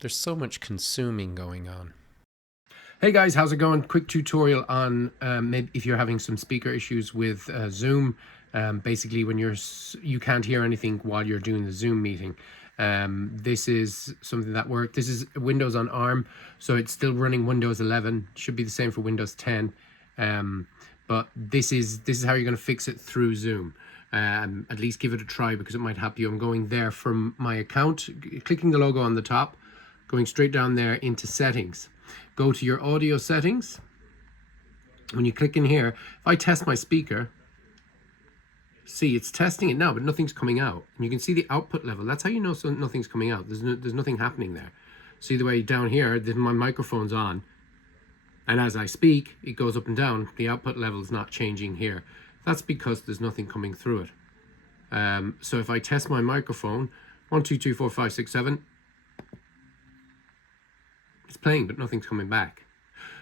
There's so much consuming going on. Hey guys, how's it going? Quick tutorial on maybe if you're having some speaker issues with Zoom. Basically, when you can't hear anything while you're doing the Zoom meeting. This is something that worked. This is Windows on ARM, so it's still running Windows 11. Should be the same for Windows 10. But this is how you're going to fix it through Zoom. At least give it a try because it might help you. I'm going there from my account, clicking the logo on the top, going straight down there into settings. Go to your audio settings. When you click in here, if I test my speaker, see it's testing it now, but nothing's coming out. And you can see the output level. That's how you know nothing's coming out. There's nothing happening there. See the way down here, my microphone's on. And as I speak, it goes up and down. The output level is not changing here. That's because there's nothing coming through it. So if I test my microphone, 1, 2, 3, 4, 5, 6, 7, it's playing, but nothing's coming back.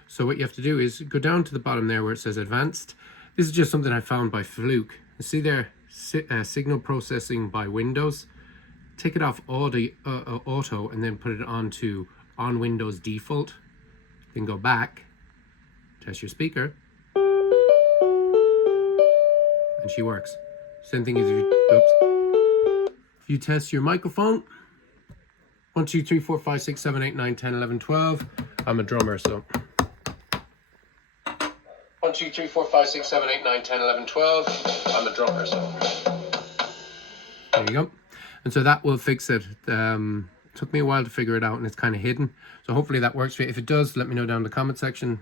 So what you have to do is go down to the bottom there where it says advanced. This is just something I found by fluke. You see there, signal processing by Windows. Take it off auto and then put it on Windows default. Then go back, test your speaker, and she works. Same thing as if you test your microphone. 1, 2, 3, 4, 5, 6, 7, 8, 9, 10, 11, 12. I'm a drummer, so 1, 2, 3, 4, 5, 6, 7, 8, 9, 10, 11, 12. I'm a drummer, so there you go. And so that will fix it. Took me a while to figure it out, and it's kind of hidden. So hopefully that works for you. If it does, let me know down in the comment section.